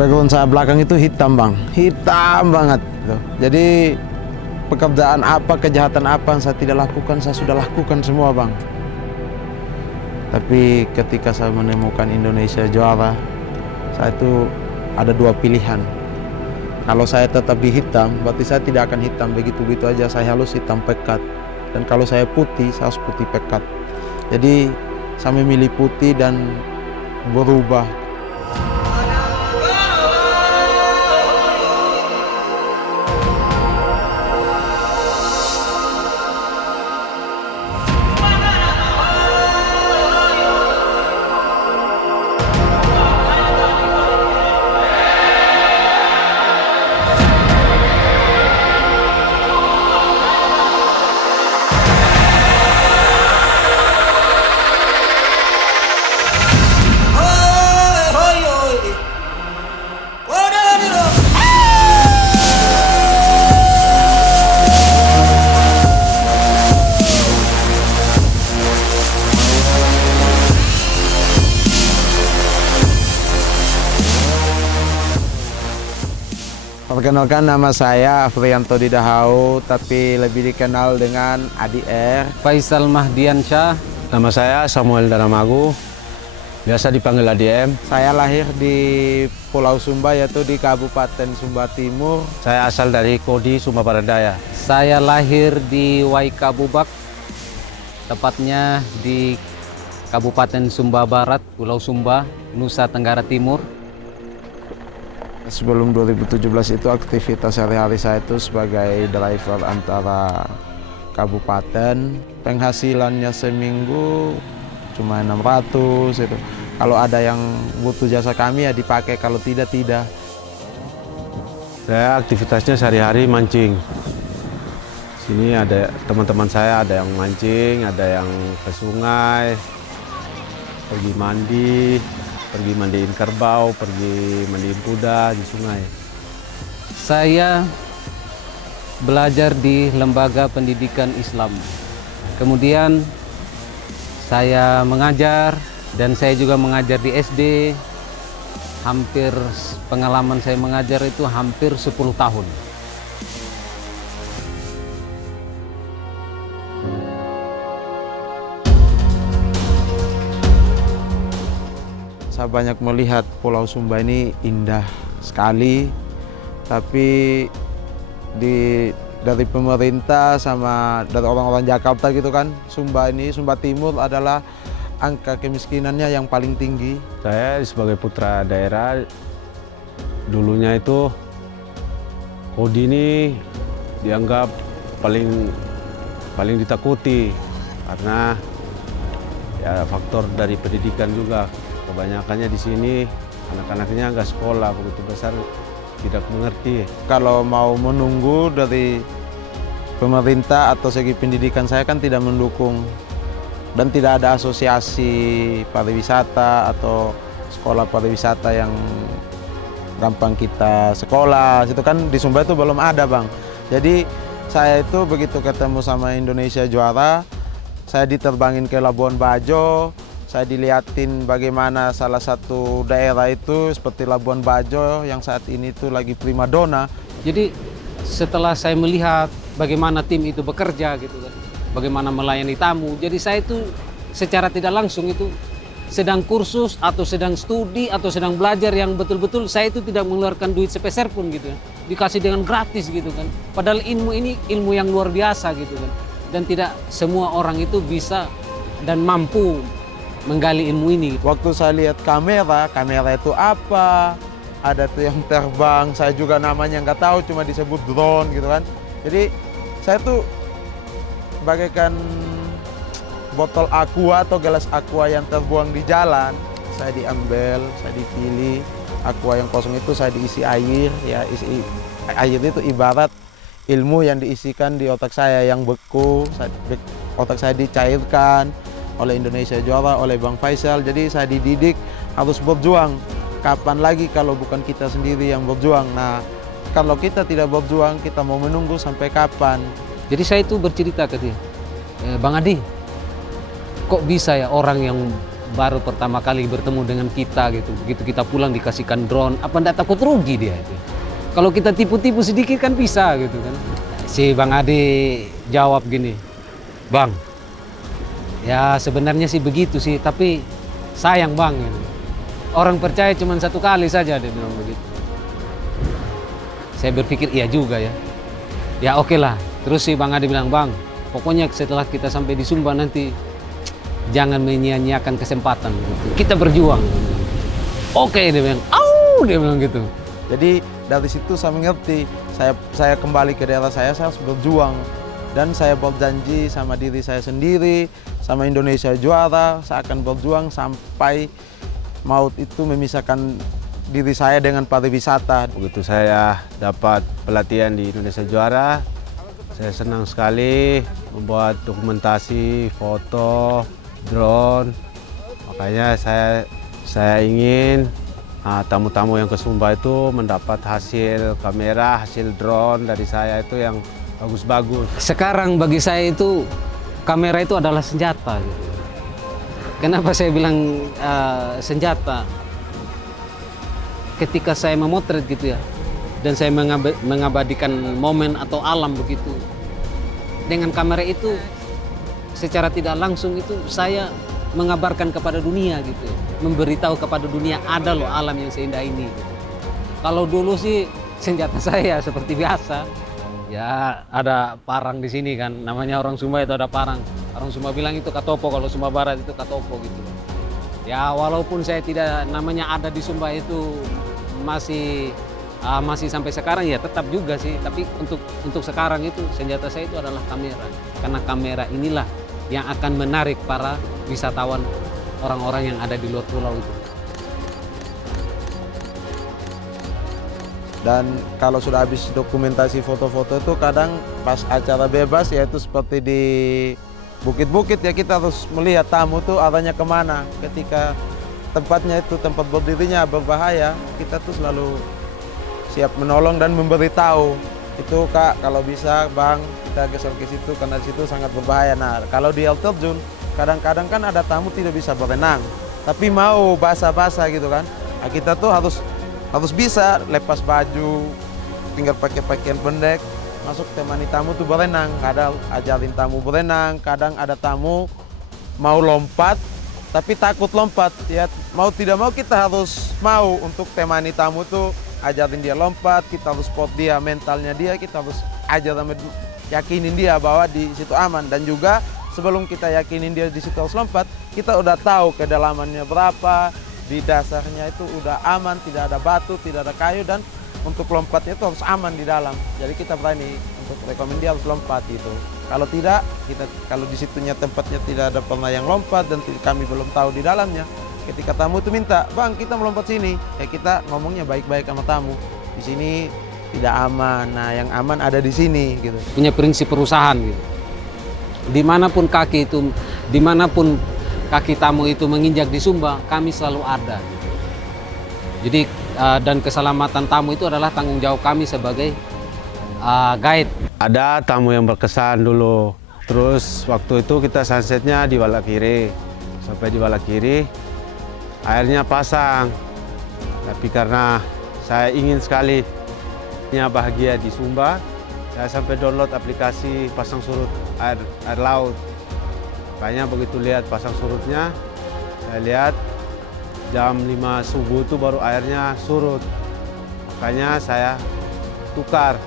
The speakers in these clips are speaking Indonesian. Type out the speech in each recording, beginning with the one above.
Background saya belakang itu hitam bang, hitam banget. Jadi pekerjaan apa, kejahatan apa yang saya tidak lakukan, saya sudah lakukan semua bang. Tapi ketika saya menemukan Indonesia Juara, saya itu ada dua pilihan. Kalau saya tetap di hitam, berarti saya tidak akan hitam begitu-begitu aja, saya harus hitam pekat. Dan kalau saya putih, saya harus putih pekat. Jadi saya memilih putih dan berubah. Perkenalkan, nama saya Afrianto Didahau, tapi lebih dikenal dengan Adi R. Faisal Mahdiansyah. Nama saya Samuel Daramagu, biasa dipanggil ADM. Saya lahir di Pulau Sumba, yaitu di Kabupaten Sumba Timur. Saya asal dari Kodi, Sumba Barat Daya. Saya lahir di Waikabubak, tepatnya di Kabupaten Sumba Barat, Pulau Sumba, Nusa Tenggara Timur. Sebelum 2017 itu aktivitas sehari-hari saya itu sebagai driver antara kabupaten. Penghasilannya seminggu cuma 600 itu. Kalau ada yang butuh jasa kami ya dipakai, kalau tidak, tidak. Saya aktivitasnya sehari-hari mancing. Sini ada teman-teman saya, ada yang mancing, ada yang ke sungai, pergi mandi, pergi mandiin kerbau, pergi mandiin kuda di sungai. Saya belajar di Lembaga Pendidikan Islam. Kemudian saya mengajar, dan saya juga mengajar di SD. Hampir pengalaman saya mengajar itu hampir 10 tahun. Saya banyak melihat Pulau Sumba ini indah sekali, tapi dari pemerintah sama dari orang-orang Jakarta gitu kan, Sumba Timur adalah angka kemiskinannya yang paling tinggi. Saya sebagai putra daerah, dulunya itu Kodi ini dianggap paling ditakuti karena ya faktor dari pendidikan juga. Kebanyakannya di sini anak-anaknya nggak sekolah, begitu besar tidak mengerti. Kalau mau menunggu dari pemerintah atau segi pendidikan, saya kan tidak mendukung, dan tidak ada asosiasi pariwisata atau sekolah pariwisata yang gampang kita sekolah. Itu kan di Sumba itu belum ada bang. Jadi saya itu begitu ketemu sama Indonesia Juara, saya diterbangin ke Labuan Bajo. Saya dilihatin bagaimana salah satu daerah itu seperti Labuan Bajo yang saat ini tuh lagi primadona. Jadi setelah saya melihat bagaimana tim itu bekerja gitu kan, bagaimana melayani tamu, jadi saya itu secara tidak langsung itu sedang kursus atau sedang studi atau sedang belajar yang betul-betul saya itu tidak mengeluarkan duit sepeser pun gitu kan. Dikasih dengan gratis gitu kan. Padahal ilmu ini ilmu yang luar biasa gitu kan. Dan tidak semua orang itu bisa dan mampu menggali ilmu ini. Waktu saya lihat kamera itu apa, ada tuh yang terbang, saya juga namanya nggak tahu, cuma disebut drone gitu kan. Jadi saya tuh bagaikan botol aqua atau gelas aqua yang terbuang di jalan. Saya diambil, saya dipilih, aqua yang kosong itu saya diisi air, ya air itu ibarat ilmu yang diisikan di otak saya yang beku, otak saya dicairkan oleh Indonesia Juara, oleh Bang Faisal. Jadi saya dididik harus berjuang. Kapan lagi kalau bukan kita sendiri yang berjuang? Nah, kalau kita tidak berjuang, kita mau menunggu sampai kapan? Jadi saya itu bercerita ke dia, Bang Adi, kok bisa ya orang yang baru pertama kali bertemu dengan kita gitu. Begitu kita pulang dikasihkan drone, apa ndak takut rugi dia itu? Kalau kita tipu-tipu sedikit kan bisa gitu kan. Si Bang Ade jawab gini, Bang, ya sebenarnya sih begitu sih, tapi sayang Bang. Gitu. Orang percaya cuma satu kali saja, dia bilang begitu. Saya berpikir iya juga ya. Ya oke lah. Terus si Bang Ade bilang, Bang, pokoknya setelah kita sampai di Sumba nanti jangan menyia-nyiakan kesempatan gitu. Kita berjuang. Oke, dia bilang, "Au!" dia bilang gitu. Jadi dari situ saya mengerti, saya kembali ke daerah saya harus berjuang. Dan saya berjanji sama diri saya sendiri, sama Indonesia Juara, saya akan berjuang sampai maut itu memisahkan diri saya dengan pariwisata. Begitu saya dapat pelatihan di Indonesia Juara, saya senang sekali membuat dokumentasi, foto, drone. Makanya saya ingin tamu-tamu yang ke Sumba itu mendapat hasil kamera, hasil drone dari saya itu yang bagus-bagus. Sekarang bagi saya itu kamera itu adalah senjata. Gitu. Kenapa saya bilang senjata? Ketika saya memotret gitu ya, dan saya mengabadikan momen atau alam begitu, dengan kamera itu secara tidak langsung itu saya mengabarkan kepada dunia gitu, memberitahu kepada dunia ada loh alam yang seindah ini. Gitu. Kalau dulu sih senjata saya seperti biasa, ya ada parang di sini kan, namanya orang Sumba itu ada parang. Orang Sumba bilang itu katopo, kalau Sumba Barat itu katopo gitu. Ya walaupun saya tidak namanya ada di Sumba itu masih sampai sekarang ya tetap juga sih, tapi untuk sekarang itu senjata saya itu adalah kamera, karena kamera inilah yang akan menarik para wisatawan orang-orang yang ada di luar pulau itu. Dan kalau sudah habis dokumentasi foto-foto itu kadang pas acara bebas, yaitu seperti di bukit-bukit ya, kita harus melihat tamu tuh arahnya kemana. Ketika tempatnya itu tempat berdirinya berbahaya, kita tuh selalu siap menolong dan memberitahu. Itu Kak, kalau bisa Bang, kita geser ke situ karena di situ sangat berbahaya. Nah, kalau di air terjun, kadang-kadang kan ada tamu tidak bisa berenang, tapi mau basah-basah gitu kan. Nah, kita tuh harus bisa lepas baju, tinggal pakai pakaian pendek, masuk temani tamu tuh berenang. Kadang ajarin tamu berenang, kadang ada tamu mau lompat, tapi takut lompat. Ya mau tidak mau kita harus mau untuk temani tamu tuh, ajarin dia lompat, kita harus support dia, mentalnya dia, kita harus ajar sama yakinin dia bahwa di situ aman. Dan juga sebelum kita yakinin dia di situ harus lompat, kita udah tahu kedalamannya berapa, di dasarnya itu udah aman, tidak ada batu, tidak ada kayu, dan untuk lompatnya itu harus aman di dalam. Jadi kita berani untuk rekomend dia harus lompat gitu. Kalau tidak, kalau di situnya tempatnya tidak ada pernah yang lompat dan kami belum tahu di dalamnya, ketika tamu itu minta, Bang kita melompat sini, ya kita ngomongnya baik-baik sama tamu. Di sini tidak aman, nah yang aman ada di sini gitu. Punya prinsip perusahaan gitu. Dimanapun kaki tamu itu menginjak di Sumba, kami selalu ada. Jadi dan keselamatan tamu itu adalah tanggung jawab kami sebagai guide. Ada tamu yang berkesan dulu. Terus waktu itu kita sunsetnya di Walakiri. Sampai di Walakiri, airnya pasang. Tapi karena saya ingin sekali bahagia di Sumba, saya sampai download aplikasi pasang surut air laut. Makanya begitu lihat pasang surutnya, saya lihat jam 5 subuh itu baru airnya surut. Makanya saya tukar.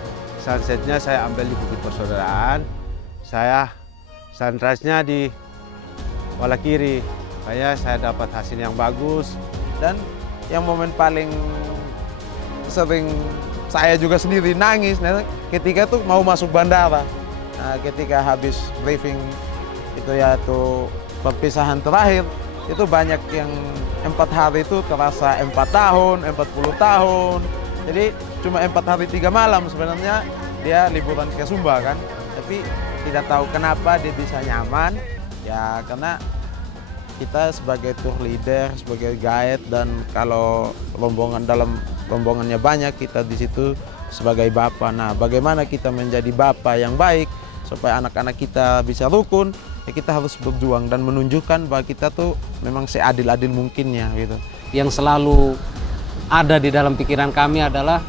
Sunsetnya saya ambil di Bukit Persaudaraan, saya sunrise-nya di Walakiri. Makanya saya dapat hasil yang bagus. Dan yang momen paling sering saya juga sendiri nangis ketika tuh mau masuk bandara. Nah, ketika habis briefing itu yaitu perpisahan terakhir, itu banyak yang 4 hari itu terasa 4 tahun, 40 tahun. Jadi cuma 4 hari 3 malam sebenarnya dia liburan ke Sumba kan. Tapi tidak tahu kenapa dia bisa nyaman, ya karena kita sebagai tour leader, sebagai guide, dan kalau dalam rombongannya banyak, kita di situ sebagai bapak. Nah, bagaimana kita menjadi bapak yang baik supaya anak-anak kita bisa rukun? Ya kita harus berjuang dan menunjukkan bahwa kita tuh memang seadil-adil mungkinnya gitu. Yang selalu ada di dalam pikiran kami adalah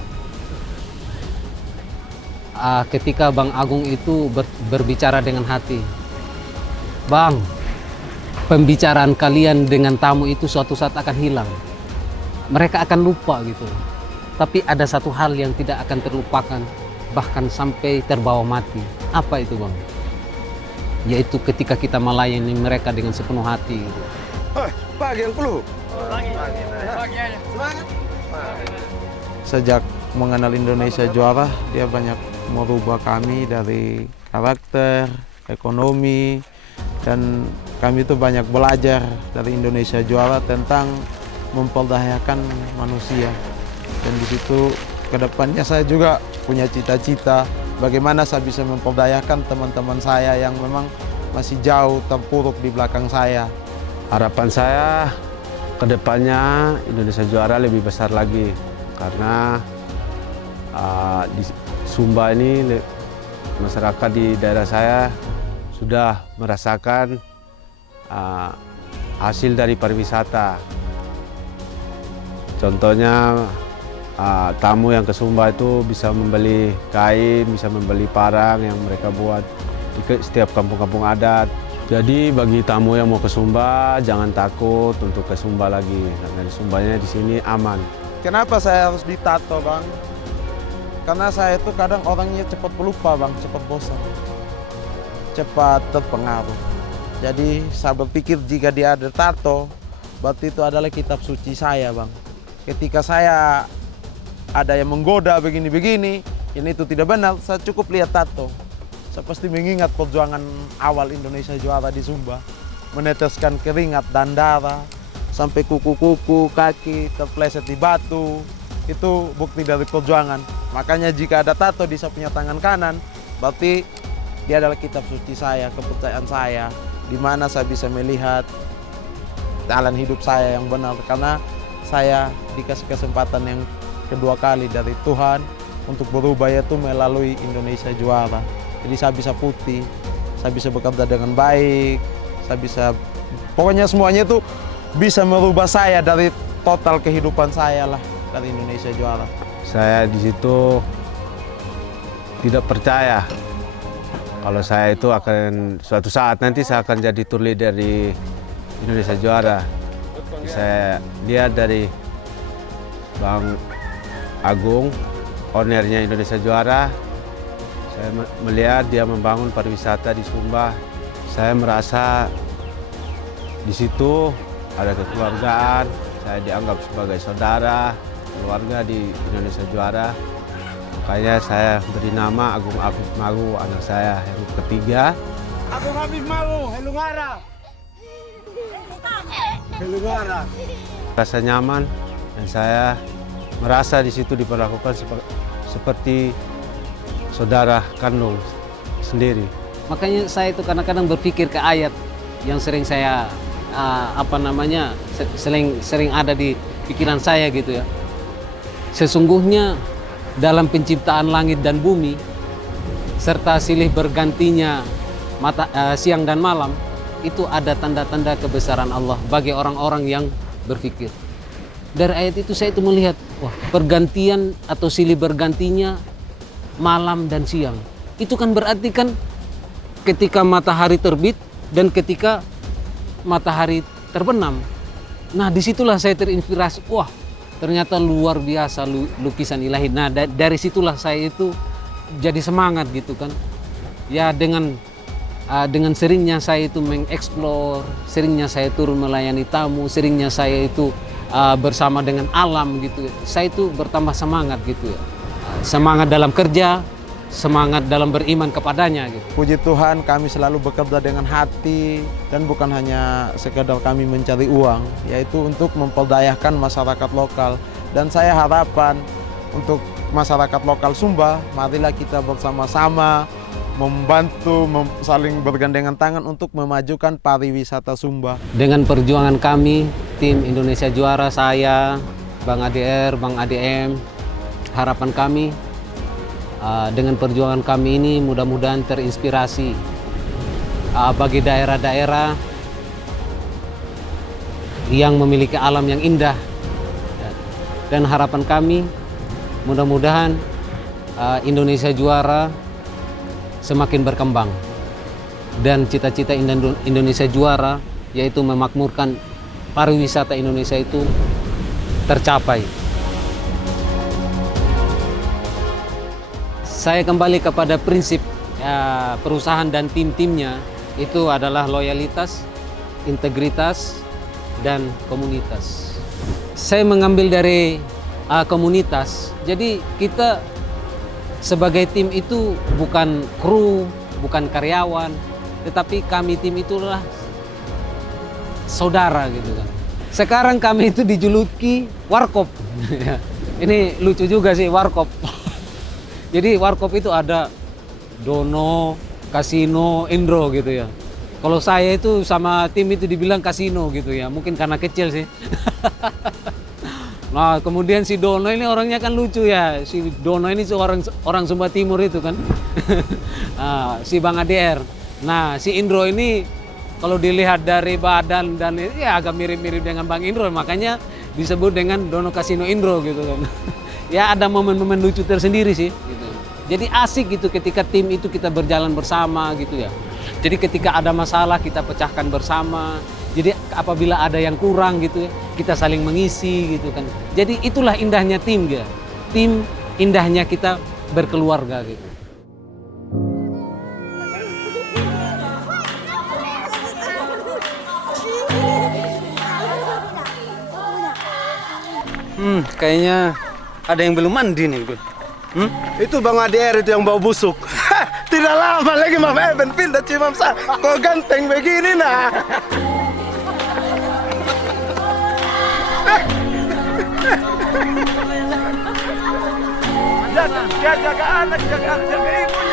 ketika Bang Agung itu berbicara dengan hati. Bang, pembicaraan kalian dengan tamu itu suatu saat akan hilang. Mereka akan lupa gitu. Tapi ada satu hal yang tidak akan terlupakan, bahkan sampai terbawa mati. Apa itu Bang? Yaitu ketika kita melayani mereka dengan sepenuh hati gitu. Pagi yang perlu. Sejak mengenal Indonesia Juara, dia banyak merubah kami dari karakter, ekonomi, dan kami itu banyak belajar dari Indonesia Juara tentang memperdayakan manusia. Dan di situ kedepannya saya juga punya cita-cita bagaimana saya bisa memperdayakan teman-teman saya yang memang masih jauh terpuruk di belakang saya. Harapan saya kedepannya Indonesia Juara lebih besar lagi, karena di Sumba ini masyarakat di daerah saya sudah merasakan hasil dari pariwisata. Contohnya tamu yang ke Sumba itu bisa membeli kain, bisa membeli parang yang mereka buat di setiap kampung-kampung adat. Jadi bagi tamu yang mau ke Sumba, jangan takut untuk ke Sumba lagi, karena di Sumbanya di sini aman. Kenapa saya harus ditato, Bang? Karena saya itu kadang orangnya cepat pelupa, Bang, cepat bosan, cepat terpengaruh. Jadi saya berpikir jika dia ada tato, berarti itu adalah kitab suci saya, Bang. Ketika saya ada yang menggoda begini-begini, ini itu tidak benar, saya cukup lihat tato. Saya pasti mengingat perjuangan awal Indonesia Juara di Sumba. Meneteskan keringat dan darah, sampai kuku-kuku, kaki terpleset di batu. Itu bukti dari perjuangan. Makanya jika ada tato di saya punya tangan kanan, berarti dia adalah kitab suci saya, kepercayaan saya. Di mana saya bisa melihat jalan hidup saya yang benar. Karena saya dikasih kesempatan yang kedua kali dari Tuhan untuk berubah, yaitu melalui Indonesia Juara. Jadi saya bisa putih, saya bisa bekerja dengan baik, saya bisa, pokoknya semuanya itu bisa merubah saya dari total kehidupan saya lah dari Indonesia Juara. Saya di situ tidak percaya kalau saya itu akan suatu saat nanti saya akan jadi tour leader di Indonesia Juara. Saya lihat dari Bang Agung, ownernya Indonesia Juara. Saya melihat dia membangun pariwisata di Sumba. Saya merasa di situ ada kekeluargaan. Saya dianggap sebagai saudara, keluarga di Indonesia Juara. Makanya saya beri nama Agung Afif Magu, anak saya yang ketiga. Agung Afif Magu, Helungara. Helungara. Rasa nyaman dan saya merasa di situ diperlakukan seperti saudara kandung sendiri. Makanya saya itu kadang-kadang berpikir ke ayat yang sering saya sering ada di pikiran saya gitu ya. Sesungguhnya dalam penciptaan langit dan bumi serta silih bergantinya siang dan malam, itu ada tanda-tanda kebesaran Allah bagi orang-orang yang berpikir. Dari ayat itu saya itu melihat, wah, pergantian atau silih bergantinya malam dan siang. Itu kan berarti kan ketika matahari terbit dan ketika matahari terbenam. Nah, disitulah saya terinspirasi. Wah, ternyata luar biasa lukisan ilahi. Nah, dari situlah saya itu jadi semangat gitu kan. Ya dengan seringnya saya itu mengeksplor, seringnya saya turun melayani tamu, seringnya saya itu bersama dengan alam gitu. Saya itu bertambah semangat gitu ya. Semangat dalam kerja, semangat dalam beriman kepadanya gitu. Puji Tuhan, kami selalu bekerja dengan hati dan bukan hanya sekedar kami mencari uang, yaitu untuk memperdayakan masyarakat lokal. Dan saya harapan untuk masyarakat lokal Sumba, marilah kita bersama-sama membantu, saling bergandengan tangan untuk memajukan pariwisata Sumba. Dengan perjuangan kami, tim Indonesia Juara, saya, Bang ADR, Bang ADM, harapan kami dengan perjuangan kami ini mudah-mudahan terinspirasi bagi daerah-daerah yang memiliki alam yang indah. Dan harapan kami mudah-mudahan Indonesia juara semakin berkembang. Dan cita-cita Indonesia juara yaitu memakmurkan pariwisata Indonesia itu tercapai. Saya kembali kepada prinsip perusahaan dan tim-timnya itu adalah loyalitas, integritas, dan komunitas. Saya mengambil dari komunitas, jadi kita sebagai tim itu bukan kru, bukan karyawan, tetapi kami tim itulah saudara gitu kan. Sekarang kami itu dijuluki Warkop. Ini lucu juga sih Warkop. Jadi Warkop itu ada Dono, Kasino, Indro gitu ya. Kalau saya itu sama tim itu dibilang kasino gitu ya, mungkin karena kecil sih. Nah kemudian si Dono ini orangnya kan lucu ya, si Dono ini orang Sumba Timur itu kan. Nah, si Bang ADR. Nah si Indro ini kalau dilihat dari badan dan ya agak mirip-mirip dengan Bang Indro, makanya disebut dengan Dono Kasino Indro gitu kan. Ya ada momen-momen lucu tersendiri sih gitu. Jadi asik gitu ketika tim itu kita berjalan bersama gitu ya. Jadi ketika ada masalah kita pecahkan bersama. Jadi apabila ada yang kurang gitu ya, kita saling mengisi gitu kan. Jadi itulah indahnya tim ya. Tim indahnya kita berkeluarga gitu. Kayaknya ada yang belum mandi nih, Bro. Itu Bang ADR itu yang bau busuk. Tidak lama lagi Mam Eben pindah Cimam Sa. Kok ganteng begini nah. Jaga anak, jaga ibu